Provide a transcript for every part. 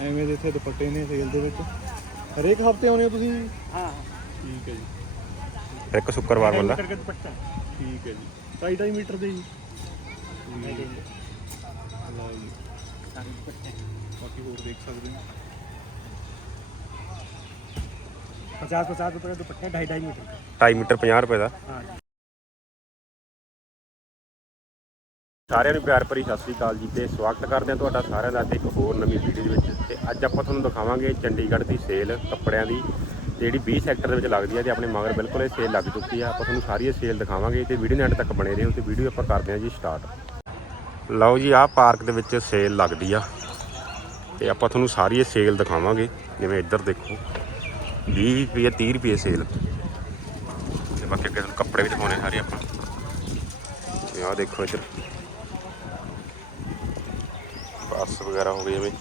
ਐਵੇਂ ਦੇ ਇੱਥੇ ਦੁਪੱਟੇ ਨੇ ਸੇਲ ਦੇ ਵਿੱਚ ਹਰੇਕ ਹਫਤੇ ਆਉਂਦੇ ਹੋ ਤੁਸੀਂ हाँ ਠੀਕ ਹੈ ਜੀ ਇੱਕ ਸ਼ੁੱਕਰਵਾਰ ਬੰਦਾ मीटर का दुपट्टा ਠੀਕ ਹੈ ਜੀ 2.5 ਮੀਟਰ ਦੇ ਜੀ ये ले लो, ਲਓ ਜੀ सारे दुपट्टे ਬਾਕੀ ਹੋਰ ਦੇਖ ਸਕਦੇ ਹੋ पचास पचास रुपए का दुपट्टा ढाई ढाई मीटर का 2.5 ਮੀਟਰ 50 ਰੁਪਏ ਦਾ हाँ ਸਾਰਿਆਂ ਨੂੰ ਪਿਆਰ ਭਰੀ ਸਤਿ ਸ੍ਰੀ ਅਕਾਲ ਜੀ ਤੇ ਸਵਾਗਤ ਕਰਦੇ ਹਾਂ ਤੁਹਾਡਾ ਸਾਰਿਆਂ ਦਾ ਅੱਜ ਇੱਕ ਹੋਰ ਨਵੀਂ ਵੀਡੀਓ ਦੇ ਵਿੱਚ ਤੇ ਅੱਜ ਆਪਾਂ ਤੁਹਾਨੂੰ ਦਿਖਾਵਾਂਗੇ ਚੰਡੀਗੜ੍ਹ ਦੀ ਸੇਲ ਕੱਪੜਿਆਂ ਦੀ ਤੇ ਜਿਹੜੀ 20 ਸੈਕਟਰ ਦੇ ਵਿੱਚ ਲੱਗਦੀ ਹੈ ਤੇ ਆਪਣੇ ਮਗਰ ਬਿਲਕੁਲ ਇਹ ਸੇਲ ਲੱਗ ਚੁੱਕੀ ਆ ਆਪਾਂ ਤੁਹਾਨੂੰ ਸਾਰੀ ਇਹ ਸੇਲ ਦਿਖਾਵਾਂਗੇ ਤੇ ਵੀਡੀਓ ਨੈਟ ਤੱਕ ਬਣੇ ਰਹੋ ਤੇ ਵੀਡੀਓ ਆਪਾਂ ਕਰਦੇ ਹਾਂ ਜੀ ਸਟਾਰਟ ਲਓ ਜੀ, ਆਹ ਪਾਰਕ ਦੇ ਵਿੱਚ ਸੇਲ ਲੱਗਦੀ ਆ ਤੇ ਆਪਾਂ ਤੁਹਾਨੂੰ ਸਾਰੀ ਇਹ ਸੇਲ ਦਿਖਾਵਾਂਗੇ। ਜਿਵੇਂ ਇੱਧਰ ਦੇਖੋ 20 ਰੁਪਏ 30 ਰੁਪਏ ਸੇਲ ਤੇ ਬਾਕੀ ਅੱਗੇ ਤੁਹਾਨੂੰ ਕੱਪੜੇ ਵੀ ਦਿਖਾਉਣੇ ਸਾਰੇ ਆਪਾਂ। ਤੇ ਆਹ ਦੇਖੋ ਇੱਧਰ। ਬੱਸ ਵਗੈਰਾ ਹੋ ਗਈ ਜਿਵੇਂ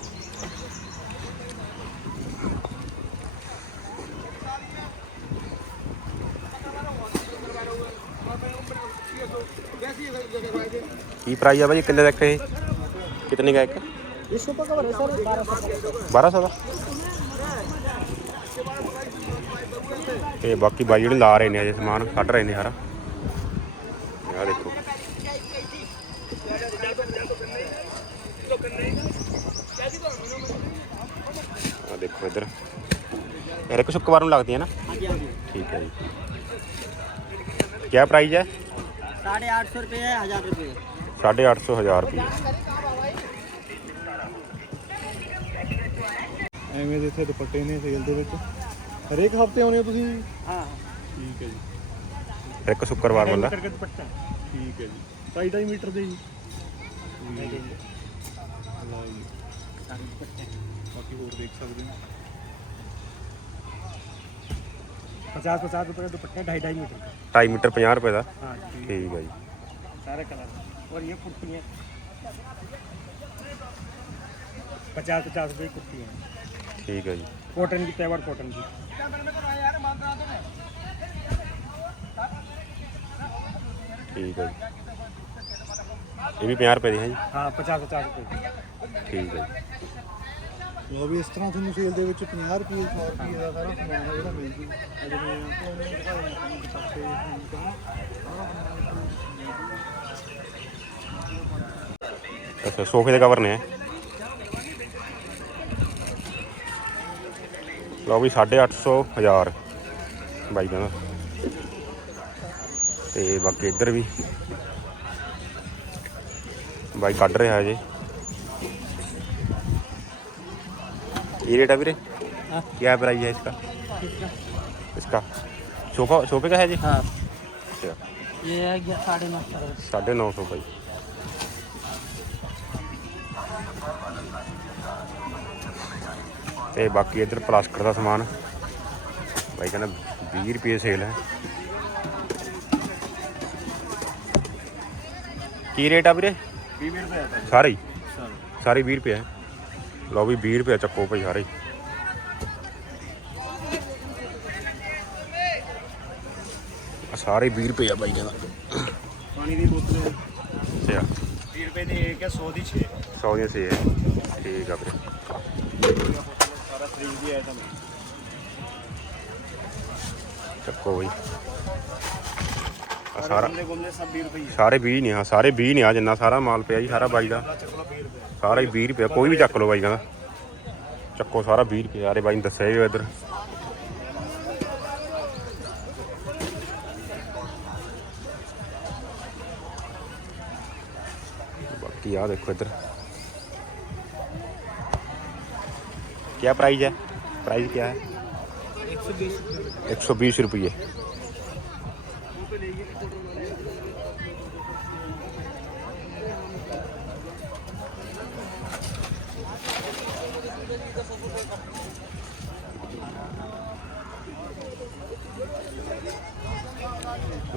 ਕੀ ਪ੍ਰਾਈਸ ਆ ਭਾਜੀ ਕਿੰਨੇ ਦਾ ਇੱਕ ਇਹ ਕਿਤਨੇ ਦਾ ਇੱਕ बीस रुपये का है सर बारह सौ 1200 का ਦਾ ਤੇ ਬਾਕੀ ਬਾਈ ਜਿਹੜੇ ਲਾ ਰਹੇ ਨੇ ਅਜੇ ਸਮਾਨ ਕੱਢ ਰਹੇ ਨੇ ਸਾਰਾ ਆਹ ਦੇਖੋ ਆ ਦੇਖੋ ਇੱਧਰ ਇਹ ਇੱਕ ਸ਼ੁੱਕਰਵਾਰ ਨੂੰ ਲੱਗਦੀ ਹੈ ਨਾ ਠੀਕ ਹੈ ਜੀ ਕੀ ਪ੍ਰਾਈਸ ਹੈ 850 ਰੁਪਏ ਹੈ 1000 ਰੁਪਏ 850 1000 ਰੁਪਏ ਐਵੇਂ ਦੇ ਇੱਥੇ ਦੁਪੱਟੇ ਨੇ ਸੇਲ ਦੇ ਵਿੱਚ ਹਰੇਕ ਹਫਤੇ ਆਉਨੇ ਹੋ ਤੁਸੀਂ ਹਾਂ ਠੀਕ ਹੈ ਜੀ ਇੱਕ ਸ਼ੁੱਕਰਵਾਰ ਵਾਲਾ ਠੀਕ ਹੈ ਜੀ 2.5 ਮੀਟਰ ਦੇ ਜੀ ये ले लो, ਲਓ ਜੀ सारे दुपट्टे ਬਾਕੀ ਹੋਰ ਦੇਖ ਸਕਦੇ ਹੋ पचास पचास रुपए का दुपट्टा ढाई ढाई मीटर का 2.5 ਮੀਟਰ 50 ਰੁਪਏ ਦਾ हाँ जी ਠੀਕ ਹੈ ਜੀ सारे कलर और ये कुर्ती है पचास पचास रुपये की कुर्ती है ਠੀਕ ਹੈ ਜੀ कॉटन की पेवर कॉटन की ਠੀਕ ਹੈ ਜੀ ਇਹ ਵੀ 50 ਰੁਪਏ ਦੀ ਹੈ ਜੀ। ਹਾਂ 50 50 ਰੁਪਏ ਠੀਕ ਹੈ ਜੀ। ਵੀ ਇਸ ਤਰ੍ਹਾਂ ਤੁਹਾਨੂੰ ਸੇਲ ਦੇ ਵਿੱਚ 50 ਰੁਪਏ ਦਾ ਸਾਰਾ ਸਮਾਨ ਜਿਹੜਾ ਮਿਲ ਜੂ। ਅੱਜ ਮੈਂ ਤੁਹਾਨੂੰ ਦਿਖਾਇਆ ਤੁਹਾਨੂੰ ਦੁਪੱਟੇ ਤੁਹਾਨੂੰ ਕਹਾਂ ਅੱਛਾ ਸੋਫੇ ਦੇ ਕਵਰ ਨੇ। ਇਹ। ਲਓ ਵੀ 850 1000 ਬਾਈ ਕਹਿੰਦਾ ਤੇ ਬਾਕੀ ਇੱਧਰ ਵੀ। ਬਾਈ ਕੱਢ ਰਿਹਾ ਜੇ ये रेट है वीरे हाँ। क्या प्राइस है इसका इसका सोफा सोफे का है जी हाँ अच्छा ये है गया साढ़े नौ सौ साढ़े नौ सौ भाई ਤੇ ਬਾਕੀ ਇੱਧਰ ਪਲਾਸਟਿਕ ਦਾ ਸਮਾਨ ਬਾਈ ਕਹਿੰਦਾ 20 ਰੁਪਏ ਸੇਲ ਹੈ ਕੀ ਰੇਟ ਆ ਵੀਰੇ 20 ਰੁਪਏ ਦਾ ਸਾਰੇ ਹੀ? ਸਰ। ਸਾਰੇ 20 ਰੁਪਏ ਲਓ ਵੀ 20 ਰੁਪਏ ਚੱਕੋ ਭਾਈ ਸਾਰੇ ਸਾਰੇ 20 ਰੁਪਏ ਆ ਬਾਈ ਕਹਿੰਦਾ ਪਾਣੀ ਦੀ ਬੋਤਲ। ਅੱਛਾ। 20 ਰੁਪਏ ਦੀ ਇੱਕ ਹੈ 100 ਦੀ 6 ਸੌ ਦੀਆਂ ਸੇ ਹੈ ਠੀਕ ਆ ਵੀਰੇ। ਸਾਰਾ ਫ੍ਰੀ ਦੀ ਆਈਟਮ ਚੱਕੋ ਬਈ। ਸਾਰਾ ਘੁੰਮਦੇ ਘੁੰਮਦੇ ਸਭ 20 ਰੁਪਏ ਸਾਰੇ 20 ਨਹੀਂ ਆ ਸਾਰੇ 20 ਨਹੀਂ ਆ ਜਿੰਨਾ ਸਾਰਾ ਮਾਲ ਪਿਆ ਜੀ ਸਾਰਾ ਬਾਈ ਦਾ ਚੱਕੋ 20 ਰੁਪਏ ਸਾਰਾ ਹੀ 20 ਰੁਪਏ ਕੋਈ ਵੀ ਚੱਕ ਲਓ ਬਾਈ ਕਹਿੰਦਾ ਚੱਕੋ ਸਾਰਾ 20 ਰੁਪਏ ਯਾਰੇ ਬਾਈ ਨੇ ਦੱਸਿਆ ਹੀ ਇੱਧਰ ਬਾਕੀ ਆ ਦੇਖੋ ਇੱਧਰ क्या प्राइस है प्राइस क्या है 120 रुपये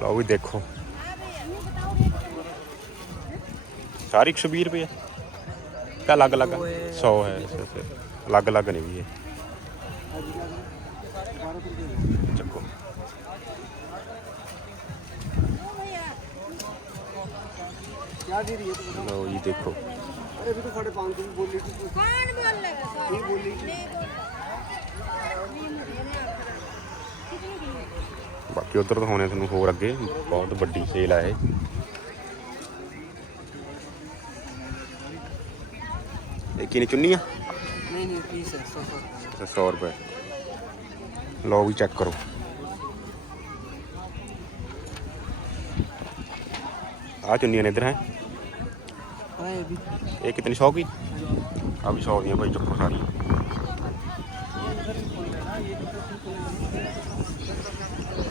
ਲਓ ਵੀ ਦੇਖੋ ਸਾਰੀ 120 ਰੁਪਏ ਕਾ ਅਲੱਗ ਅਲੱਗ 100 ਹੈ ਅਲੱਗ ਅਲੱਗ ਨਹੀਂ ਵੀ ਇਹ ਚੱਕੋ क्या दे रही है ਜੀ ਦੇਖੋ। ਬਾਕੀ ਉਧਰ ਹੋਣੇ ਤੁਹਾਨੂੰ ਹੋਰ ਅੱਗੇ। ਬਹੁਤ ਵੱਡੀ ਸੇਲ ਆ ਇਹ। ਇਹ ਕਿੰਨੀ ਚੁੰਨੀ ਨਹੀਂ ਨਹੀਂ ਪੀਸ ਹੈ 100 ਰੁਪਏ। ਲਓ ਵੀ ਚੈੱਕ ਕਰੋ। ਆ ਚੁੰਨੀਆਂ ਨੇ ਇਧਰ ਹੈ? ये कितनी सौ की अभी सौ की है भाई चुप सारी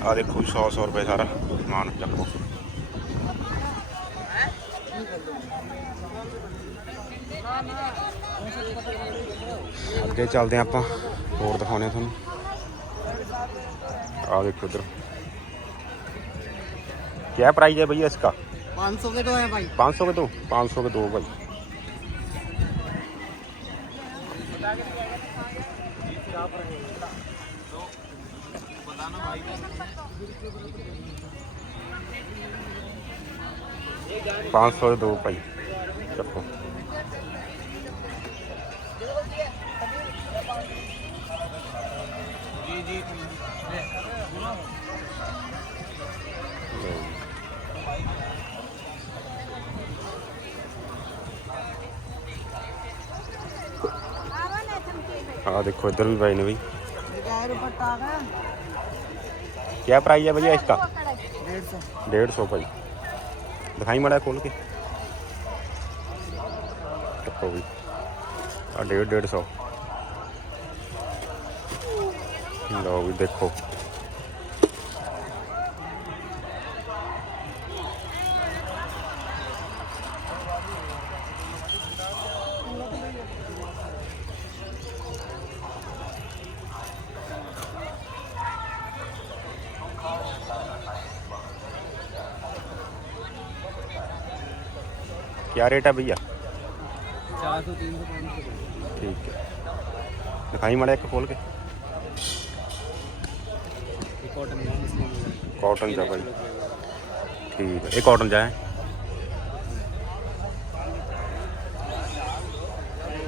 आ देखो सौ सौ रुपये सारा मान चक्को अगे चलते आप दिखाने थोन आ देखो इधर क्या प्राइस है भैया इसका 500 के तो है भाई। 500 के दो 500 के दो भाई। पाँच सौ दो भाई आवा हाँ देखो इधर भी भाई ने भाई क्या प्राइस है भैया इसका डेढ़ सौ भाई दिखाई मड़ा खोल के देखो भाई डेढ़ डेढ़ सौ लो भी देखो क्या रेट है भैया 400 300 500 ठीक है दिखाई मड़ा एक खोल के कॉटन में मसलिन कॉटन का भाई ठीक है ये कॉटन का है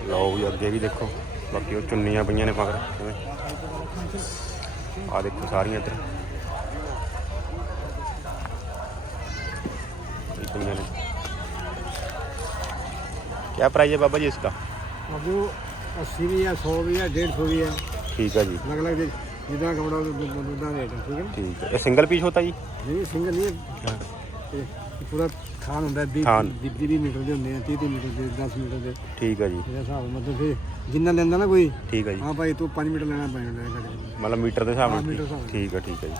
ਲਓ ਵੀ ਅੱਗੇ ਵੀ ਦੇਖੋ ਬਾਕੀ ਉਹ ਚੁੰਨੀਆਂ ਪਈਆਂ ਨੇ ਮਗਰ ਕਿਵੇਂ ਆ ਦੇਖੋ ਸਾਰੀਆਂ ਇੱਧਰ क्या प्राइस है बाबा जी इसका अब वो अस्सी ਵੀ ਹੈ 100 ਵੀ ਹੈ 150 ਵੀ ਹੈ। ठीक है जी ਅਲੱਗ ਅਲੱਗ ਦੇ ਜਿੱਦਾਂ ਕਮੜਾ ਉਹਦਾ ਰੇਟ ਹੈ ਠੀਕ ਹੈ ਨਾ? ठीक है ये सिंगल पीस होता है जी ਨਹੀਂ ਸਿੰਗਲ ਨਹੀਂ ਹੈ। ਇਹ ਪੂਰਾ ਥਾਨ ਹੁੰਦਾ 20 ਥਾਨ। 20 ਮੀਟਰ ਦੇ ਹੁੰਦੇ ਆ 30 30 ਮੀਟਰ ਦੇ 10 ਮੀਟਰ ਦੇ। ठीक है जी ਇਹਦਾ ਹਿਸਾਬ ਮਤਲਬ ਫਿਰ ਜਿੰਨਾ ਲੈਂਦਾ ਨਾ ਕੋਈ ठीक है जी ਹਾਂ ਭਾਈ ਤੂੰ 5 ਮੀਟਰ ਲੈਣਾ 5 ਮੀਟਰ ਲੈਣਾ। ਘੱਟ मतलब मीटर के हिसाब हाँ, मीटर के हिसाब ਨਾਲ। ठीक है ठीक है जी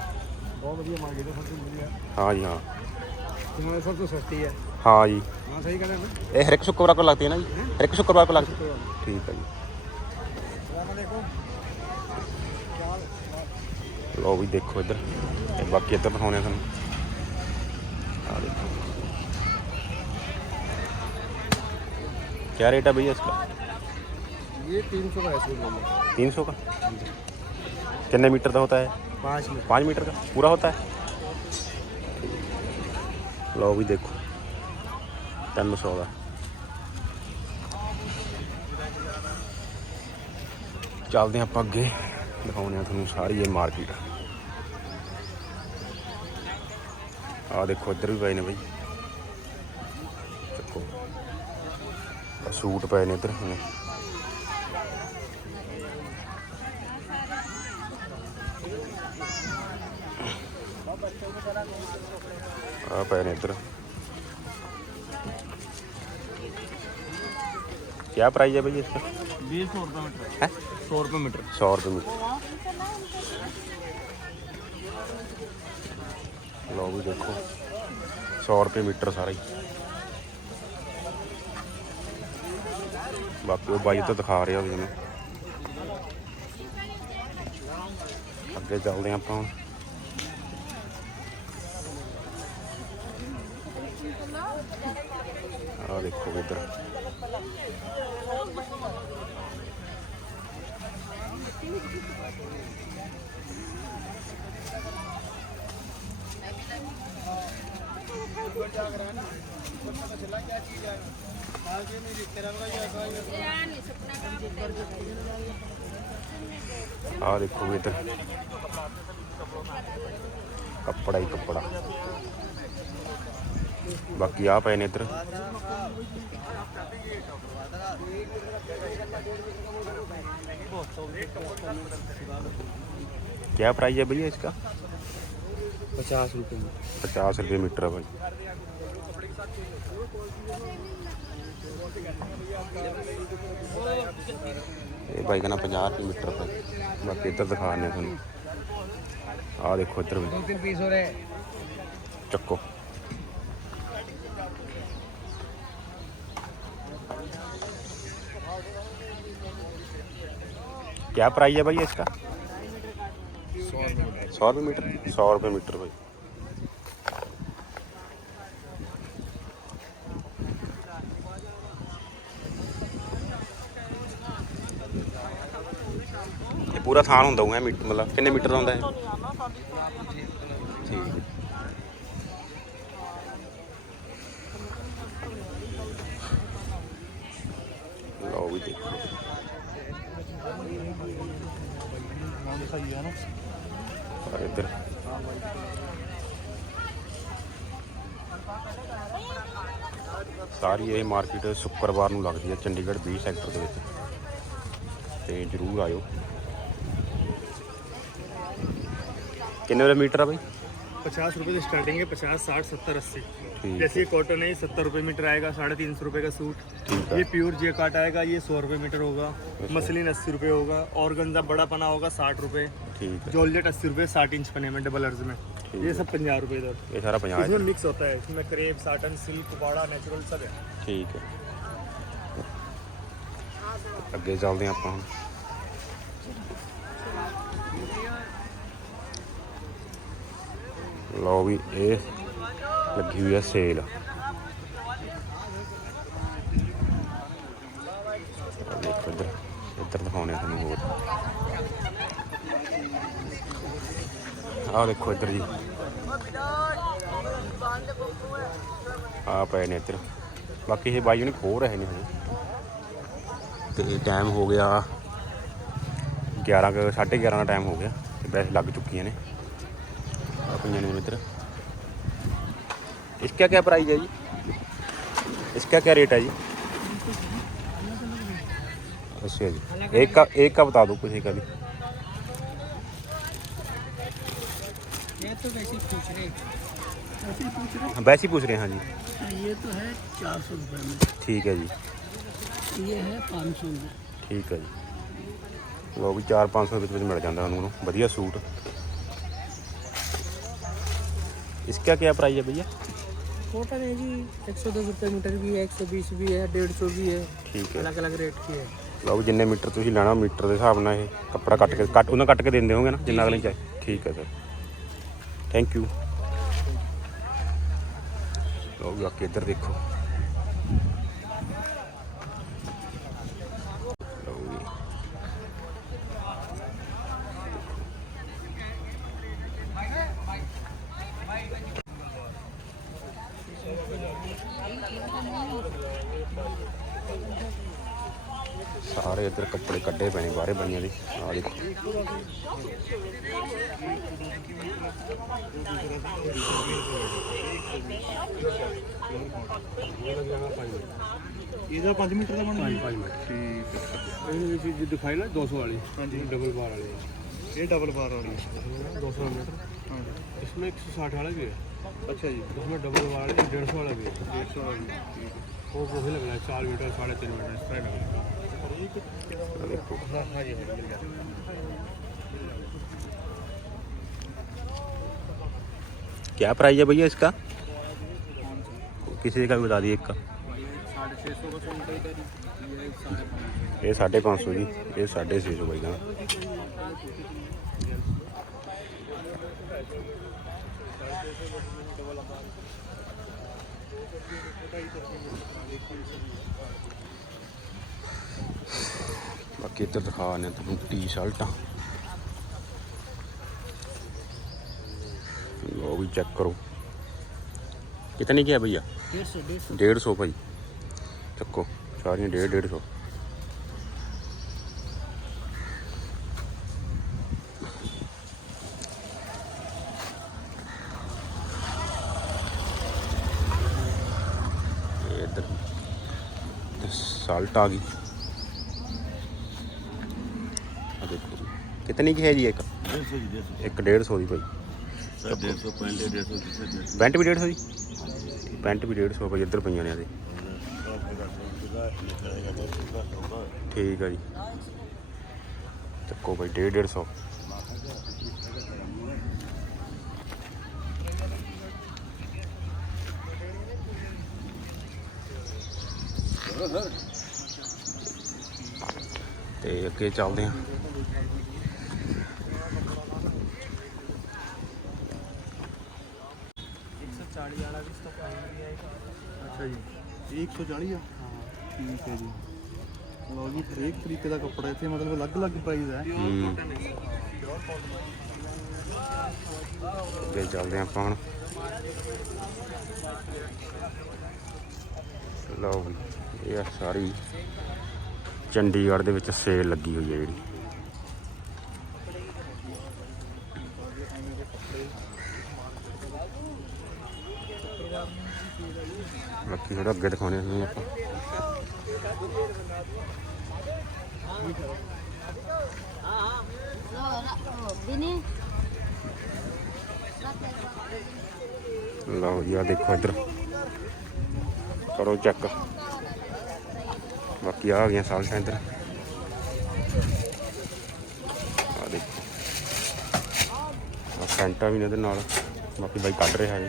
ਬਹੁਤ ਵਧੀਆ ਮਾਰਕੀਟ ਹੈ ਸਭ ਤੋਂ ਵਧੀਆ। हाँ जी हाँ ਤੇ ਨਾਲੇ ਸਭ ਤੋਂ ਸਸਤੀ ਹੈ। हाँ जी। हाँ, ये हर एक शुक्रवार को लगती है ना जी? हर एक शुक्रवार को लगती है? ठीक है जी। लो भी देखो इधर। बाकी इधर दिखाने सू क्या रेट है भैया इसका? ये तीन सौ का तीन सौ का? कितने मीटर का होता है? पाँच मीटर। पाँच मीटर का? पूरा होता है? लो भी देखो। 300 ਦਾ। ਚੱਲਦੇ ਆਪਾਂ ਅੱਗੇ। ਦਿਖਾਉਣੇ ਆ ਤੁਹਾਨੂੰ ਸਾਰੀ ਇਹ ਮਾਰਕੀਟ। ਆ ਦੇਖੋ, ਇੱਧਰ ਵੀ ਪਏ ਨੇ ਬਾਈ। ਚੱਕੋ। ਸੂਟ ਪਏ ਨੇ ਇੱਧਰ। ਹੁਣ ਆ ਪਏ ਨੇ ਇੱਧਰ। क्या प्राइस है भैया इसका 20 रुपए मीटर है 100 रुपए मीटर सौ रुपये मीटर लो भी देखो सौ रुपये मीटर सारा ही ਬਾਕੀ ਉਹ ਬਾਈ ਤਾਂ ਦਿਖਾ ਰਿਹਾ ਵੀ ਮੈਨੂੰ ਅੱਗੇ ਚੱਲਦੇ ਹਾਂ ਆਪਾਂ ਹੁਣ ਆ ਦੇਖੋ ਇੱਧਰ और एक कपड़ा ही कपड़ा। ਬਾਕੀ ਆ ਪਏ ਨੇ ਇੱਧਰ क्या प्राइस है भैया इसका पचास रुपये में पचास रुपये मीटर है भाई ਇਹ ਬਾਈ ਕਹਿੰਦਾ 50 ਰੁਪਏ ਮੀਟਰ ਪੈ ਬਾਕੀ ਇੱਧਰ ਦਿਖਾਣੇ ਤੁਹਾਨੂੰ ਆਹ ਦੇਖੋ ਇੱਧਰ ਵੀ तीन पीस क्या प्राइस है भैया इसका सौ रुपये मीटर सौ रुपये मीटर भाई ਇਹ ਪੂਰਾ ਥਾਨ ਹੁੰਦਾ ਹੋਊਗਾ ਮੀਟਰ ਮਤਲਬ ਕਿੰਨੇ ਮੀਟਰ ਦਾ ਹੁੰਦਾ ਹੈ ਠੀਕ ਹੈ ਲਓ ਵੀ ਦੇਖੋ ਨਾਮ ਸਹੀ ਹੈ ਨਾ ਔਰ ਇੱਧਰ ਸਾਰੀ ਇਹ ਮਾਰਕੀਟ ਸ਼ੁੱਕਰਵਾਰ ਨੂੰ ਲੱਗਦੀ ਹੈ ਚੰਡੀਗੜ੍ਹ 20 ਸੈਕਟਰ ਦੇ ਵਿੱਚ ਤੇ ਜਰੂਰ ਆਇਓ ਕਿੰਨੇ ਰੁਪਏ ਮੀਟਰ ਆ ਬਾਈ पचास रुपये से स्टार्टिंग है पचास साठ सत्तर अस्सी ठीक जैसे ये कॉटन है ये सत्तर रुपये मीटर आएगा साढ़े तीन सौ रुपये का सूट ठीक है ये प्योर जे काट आएगा ये सौ रुपये मीटर होगा मसलिन अस्सी रुपये होगा और गंजा बड़ा पना होगा साठ रुपये ਠੀਕ ਹੈ जॉर्जेट अस्सी रुपये साठ इंच पने में डबल अर्ज में ठीक ये है। सब पंजाह रुपये इधर ਇਹ ਸਾਰਾ 50 ਹੈ इसमें मिक्स होता है इसमें करेब साटन सिल्क बाड़ा नेचुरल सब है ਠੀਕ ਹੈ ਅੱਗੇ ਚੱਲਦੇ ਹਾਂ ਆਪਾਂ ਹੁਣ ਲਓ ਵੀ ਇਹ ਲੱਗੀ ਹੋਈ ਹੈ ਸੇਲ ਦਿਖਾਉਣੇ ਆ ਤੁਹਾਨੂੰ ਹੋਰ ਆਹ ਦੇਖੋ ਇੱਧਰ ਜੀ ਆ ਪਏ ਨੇ ਇੱਧਰ ਬਾਕੀ ਇਹ ਬਾਈ ਉਹਨੇ ਖੋ ਰਹੇ ਨੇ ਹਜੇ ਤੇ ਟਾਈਮ ਹੋ ਗਿਆ 11 ਕੁ- ਸਾਢੇ 11 ਦਾ ਟਾਈਮ ਹੋ ਗਿਆ ਤੇ ਵੈਸੇ ਲੱਗ ਚੁੱਕੀਆਂ ਨੇ ਆ ਪਈਆਂ ਨੇ ਮਿੱਤਰ इसका क्या प्राइस है जी इसका क्या रेट है जी अच्छा जी एक का एक का बता दो कुछ एक का भी तो वैसे पूछ रहे पूछ रहे हैं हाँ जी ये तो है चार सौ रुपये में ठीक है जी ये है पाँच सौ ठीक है जी वो भी चार पाँच सौ रुपये मिल जाता उन्होंने वजिया सूट इसका क्या प्राइस है भैया टोटल है जी एक सौ दस रुपये मीटर भी है एक सौ बीस भी है डेढ़ सौ भी है ठीक है अलग अलग रेट की है ਲਓ ਵੀ ਜਿੰਨੇ ਮੀਟਰ ਤੁਸੀਂ ਲੈਣਾ, ਮੀਟਰ ਦੇ ਹਿਸਾਬ ਨਾਲ ਇਹ ਕੱਪੜਾ ਕੱਟ ਕੇ, ਕੱਟ ਉਹਨਾਂ ਕੱਟ ਕੇ ਦਿੰਦੇ ਹੋਗੇ ਨਾ, ਜਿੰਨਾ ਅਗਲੇ ਚਾਹੇ। ਠੀਕ ਹੈ ਸਰ। ਥੈਂਕ ਯੂ ਲਓ ਵੀ ਬਾਕੀ ਇੱਧਰ ਦੇਖੋ। ਇੱਧਰ ਕੱਪੜੇ ਕੱਢੇ ਪਏ ਨੇ ਬਾਹਰੇ ਬੰਨੀਆਂ ਦੇ ਆ ਦੇਖੋ ਇਹਦਾ 5 ਮੀਟਰ ਦਾ ਬਣਦਾ ਜੀ 5 मिनट ठीक है दिखाई ना 200 वाली हाँ जी डबल बार वाली ਇਹ ਡਬਲ ਬਾਰ ਵਾਲੀ ਹੈ। 200 मीटर हाँ जी इसमें 160 वाला भी है अच्छा जी उसमें डबल वाला भी डेढ़ सौ वाला भी है डेढ़ सौ वाली ठीक है वो वही लग रहा है चार मीटर साढ़े तीन मीटर इस तरह लग रहा ਆ ਦੇਖੋ है क्या प्राइस है भैया इसका? किसी का भी बता दिए एक का? ये साढ़े पाँच सौ जी, ये साढ़े छः सौ भैया ਬਾਕੀ ਇੱਧਰ ਦਿਖਾ ਨੇ ਤੁਹਾਨੂੰ ਟੀ ਸ਼ਰਟਾਂ ਲੋ ਵੀ ਚੈੱਕ ਕਰੋ। ਕਿਤਨੇ ਕੀ ਹੈ ਭਈਆ 150 150 ਭਾਈ। ਚੱਕੋ, ਸਾਰੀਆਂ 1.5 150 ਸਾਲਟ ਆ ਗਈ। ਕਿਤਨੀ ਕੀ ਹੈ ਜੀ ਇੱਕ? 150 ਜੀ 150 ਇੱਕ 150 ਦੀ ਭਾਈ। 150 ਪੈਂਟ 150 150 ਪੈਂਟ ਵੀ 150 ਜੀ? ਪੈਂਟ ਵੀ 150 ਭਾਈ ਇੱਧਰ ਪਈਆਂ ਨੇ ਆਦੇ ਠੀਕ ਆ ਜੀ। ਚੱਕੋ ਭਾਈ 150 ਤੇ ਅੱਗੇ ਚੱਲਦੇ ਹਾਂ ਅੱਛਾ ਜੀ। ਇਹ 140 ਆ? ਠੀਕ ਹੈ ਜੀ। ਲਓ ਜੀ ਹਰੇਕ ਤਰੀਕੇ ਦਾ ਕੱਪੜਾ ਇੱਥੇ ਮਤਲਬ ਅਲੱਗ-ਅਲੱਗ ਪ੍ਰਾਈਸ ਹੈ। ਹੂੰ। ਅੱਗੇ ਚੱਲਦੇ ਹਾਂ ਆਪਾਂ ਹੁਣ। ਲਓ ਵੀ ਇਹ ਆ ਸਾਰੀ ਚੰਡੀਗੜ੍ਹ ਦੇ ਵਿੱਚ ਸੇਲ ਲੱਗੀ ਹੋਈ ਹੈ ਜਿਹੜੀ। ਬਾਕੀ ਥੋੜਾ ਅੱਗੇ ਦਿਖਾਉਣੇ ਆ ਆਪਾਂ। ਲਓ ਜੀ, ਆ ਦੇਖੋ ਇੱਧਰ। ਕਰੋ ਚੈੱਕ। ਬਾਕੀ ਆ ਗਈਆਂ ਸਾਲਟਾਂ ਇੱਧਰ। ਆ ਦੇਖੋ। ਆ ਫੈਂਟਾ ਵੀ ਨੇ ਇਹਦੇ ਨਾਲ। ਬਾਕੀ ਬਾਈ ਕੱਢ ਰਿਹਾ ਜੀ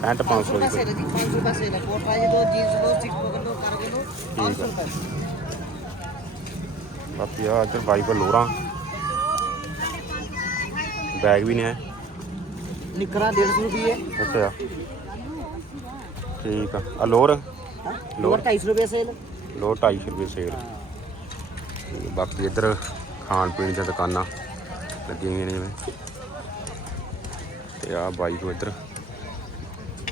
पैंट पाँच सौ की ठीक है बाकी आ इधर बाई पर लोरा बैग भी नहीं है निकरा डेढ़ सौ रुपये अच्छा ठीक है आ लोर लोर लोर ढाई सौ रुपये सेल ਲੋਰ 250 ਰੁਪਏ ਸੇਲ ਤੇ ਬਾਕੀ ਇੱਧਰ ਖਾਣ ਪੀਣ ਦੀਆਂ ਦੁਕਾਨਾਂ ਲੱਗੀਆਂ ਹੋਈਆਂ ਨੇ ਜਿਵੇਂ ਤੇ ਆ ਬਾਈ ਕੋ ਇੱਧਰ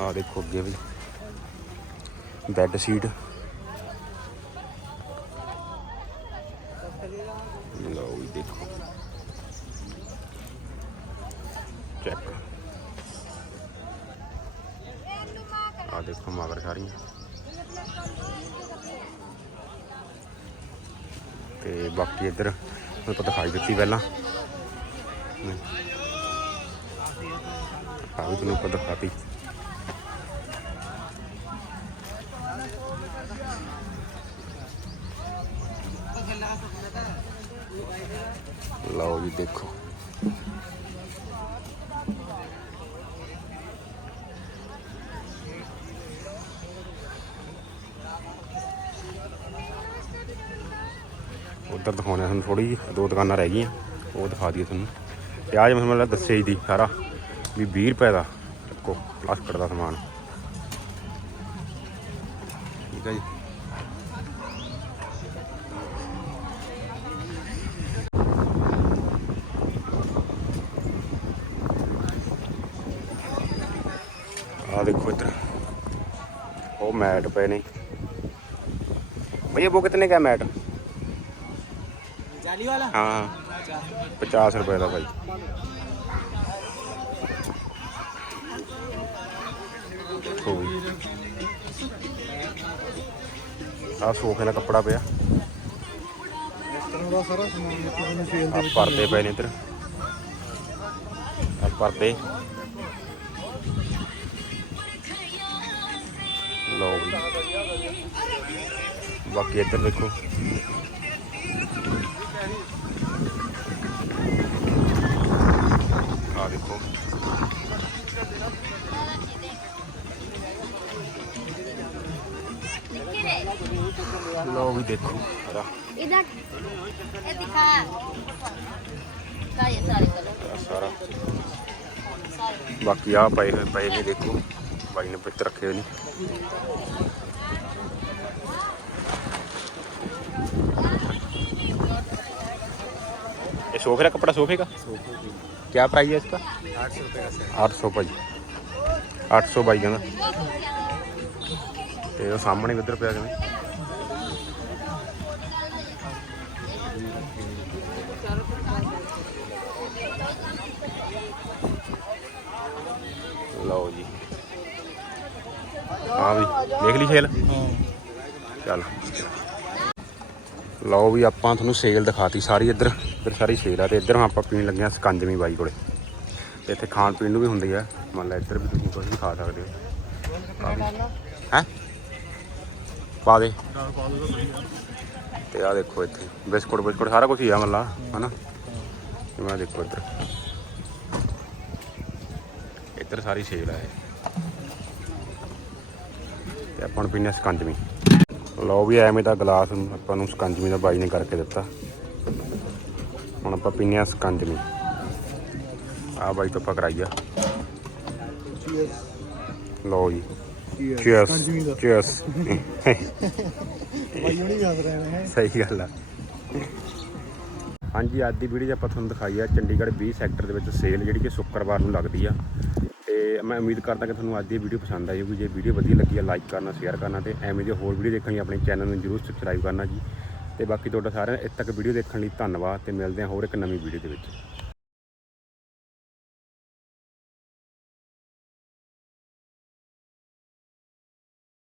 ਆ ਦੇਖੋ ਅੱਗੇ ਵੀ। Bed sheet. ਲਓ ਵੀ ਦੇਖੋ। ਚੈੱਕ। ਆ ਦੇਖੋ ਮਗਰ ਸਾਰੀਆਂ। ਤੇ ਬਾਕੀ ਇੱਧਰ ਤੁਹਾਨੂੰ ਤਾਂ ਦਿਖਾਈ ਦਿੱਤੀ ਪਹਿਲਾਂ। ਆ ਵੀ ਤੁਹਾਨੂੰ ਆਪਾਂ ਦਿਖਾਤੀ ਲਓ ਜੀ ਦੇਖੋ। ਉਧਰ ਦਿਖਾਉਣੇ ਤੁਹਾਨੂੰ ਥੋੜੀ ਜਿਹੀ, ਦੋ ਦੁਕਾਨਾਂ ਰਹਿ ਗਈਆਂ, ਉਹ ਦਿਖਾ ਦਈਏ ਤੁਹਾਨੂੰ। ਤੇ ਆਜ ਮੈਂ ਮਤਲਬ ਦੱਸਿਆ ਹੀ ਦੀ ਸਾਰਾ, ਵੀ 20 ਰੁਪਏ ਦਾ ਚੱਕੋ ਪਲਾਸਟਿਕ ਦਾ ਸਮਾਨ। ਠੀਕ ਹੈ ਜੀ। ਆ देखो इधर ਉਹ ਮੈਟ ਪਏ ਨੇ। ਭਈਆ ਉਹ ਕਿਤਨੇ ਕਾ ਮੈਟ? ਜਾਲੀ ਵਾਲਾ? ਹਾਂ। 50 ਰੁਪਏ ਦਾ ਭਾਈ ਹੋ ਗਈ ਆ ਸੋਫੇ ਦਾ ਕੱਪੜਾ ਪਿਆ। ਤਰ੍ਹਾਂ ਦਾ ਸਾਰਾ ਸਮਾਨ ਜਿੱਥੇ ਤੁਹਾਨੂੰ ਸੇਲ ਦੇ ਆ ਵਿੱਚ ਪਰਦੇ ਪਏ ਨੇ ਇੱਧਰ। ਆ ਪਰਦੇ। बाकी इधर देखो। देखो लो देखो बाकी आप पाए पाए देखो ਬਾਈ ਨੇ ਪਿੱਤ ਰੱਖੇ ਹੋਏ ਨੇ ये सोफे का कपड़ा सोफे का क्या प्राइस है इसका आठ सौ रुपये का सेट आठ सौ भाई ਅੱਠ ਸੌ ਬਾਈ ਕਹਿੰਦਾ ਤੇ ਉਹ ਸਾਹਮਣੇ ਵੀ ਸੇਲ ਚੱਲ। ਲਓ ਵੀ ਆਪਾਂ ਤੁਹਾਨੂੰ ਸੇਲ ਦਿਖਾਤੀ ਸਾਰੀ ਇੱਧਰ। ਇੱਧਰ ਸਾਰੀ ਸੇਲ ਆ ਤੇ ਇੱਧਰ ਆਪਾਂ ਪੀਣ ਲੱਗੇ ਆ ਸਕੰਜਵੀ ਬਾਈ ਕੋਲੇ। ਤੇ ਇੱਥੇ ਖਾਣ ਪੀਣ ਨੂੰ ਵੀ ਹੁੰਦੀ ਆ। ਮੰਨ ਲਾ ਇੱਧਰ ਵੀ ਤੁਸੀਂ ਕੁਝ ਵੀ ਖਾ ਸਕਦੇ ਹੋ। ਹੈ? ਪਾ ਦੇ। ਨਾਲ ਤੇ ਆ ਦੇਖੋ ਇੱਥੇ। ਬਿਸਕੁਟ ਬਿਸਕੁਟ ਸਾਰਾ ਕੁਝ ਹੀ ਆ ਮੱਲਾ, ਹਨਾ? ਤੇ ਦੇਖੋ ਇੱਧਰ। ਇੱਧਰ ਸਾਰੀ ਸੇਲ ਆ ਇਹ। ਤੇ ਆਪਾਂ ਨੂੰ ਪੀਣੇ ਸਕੰਜਵੀ। ਲਓ ਵੀ ਐਵੇਂ ਦਾ ਗਲਾਸ ਆਪਾਂ ਨੂੰ ਸਕੰਜਵੀ ਦਾ ਬਾਈ ਨੇ ਕਰਕੇ ਦਿੱਤਾ। ਹੁਣ ਆਪਾਂ ਪੀਣੇ ਆ ਸਕੰਜਵੀ। ਆ ਬਾਈ ਤੋਂ ਆਪਾਂ ਕਰਾਈਆ ਲਓ ਜੀ। ਚੀਅਰਸ ਚੀਅਰਸ ਹੁਣੀ ਸਹੀ ਗੱਲ ਆ। ਹਾਂਜੀ ਅੱਜ ਦੀ ਵੀਡੀਓ 'ਚ ਆਪਾਂ ਤੁਹਾਨੂੰ ਦਿਖਾਈ ਆ ਚੰਡੀਗੜ੍ਹ 20 ਸੈਕਟਰ ਦੇ ਵਿੱਚ ਸੇਲ ਜਿਹੜੀ ਕਿ ਸ਼ੁੱਕਰਵਾਰ ਨੂੰ ਲੱਗਦੀ ਆ। ਮੈਂ ਉਮੀਦ ਕਰਦਾ ਕਿ ਤੁਹਾਨੂੰ ਅੱਜ ਦੀ ਵੀਡੀਓ ਪਸੰਦ ਆਈ ਹੋਊਗੀ। ਜੇ ਵੀਡੀਓ ਵਧੀਆ ਲੱਗੀ ਆ ਲਾਈਕ ਕਰਨਾ ਸ਼ੇਅਰ ਕਰਨਾ ਤੇ ਐਵੇਂ ਦੀ ਹੋਰ ਵੀਡੀਓ ਦੇਖਣ ਲਈ ਆਪਣੇ ਚੈਨਲ ਨੂੰ ਜਰੂਰ ਸਬਸਕ੍ਰਾਈਬ ਕਰਨਾ ਜੀ। ਤੇ ਬਾਕੀ ਤੁਹਾਡਾ ਸਾਰਿਆਂ ਇੱਥੇ ਤੱਕ ਵੀਡੀਓ ਦੇਖਣ ਲਈ ਧੰਨਵਾਦ ਤੇ ਮਿਲਦੇ ਹਾਂ ਹੋਰ ਇੱਕ ਨਵੀਂ ਵੀਡੀਓ ਦੇ ਵਿੱਚ।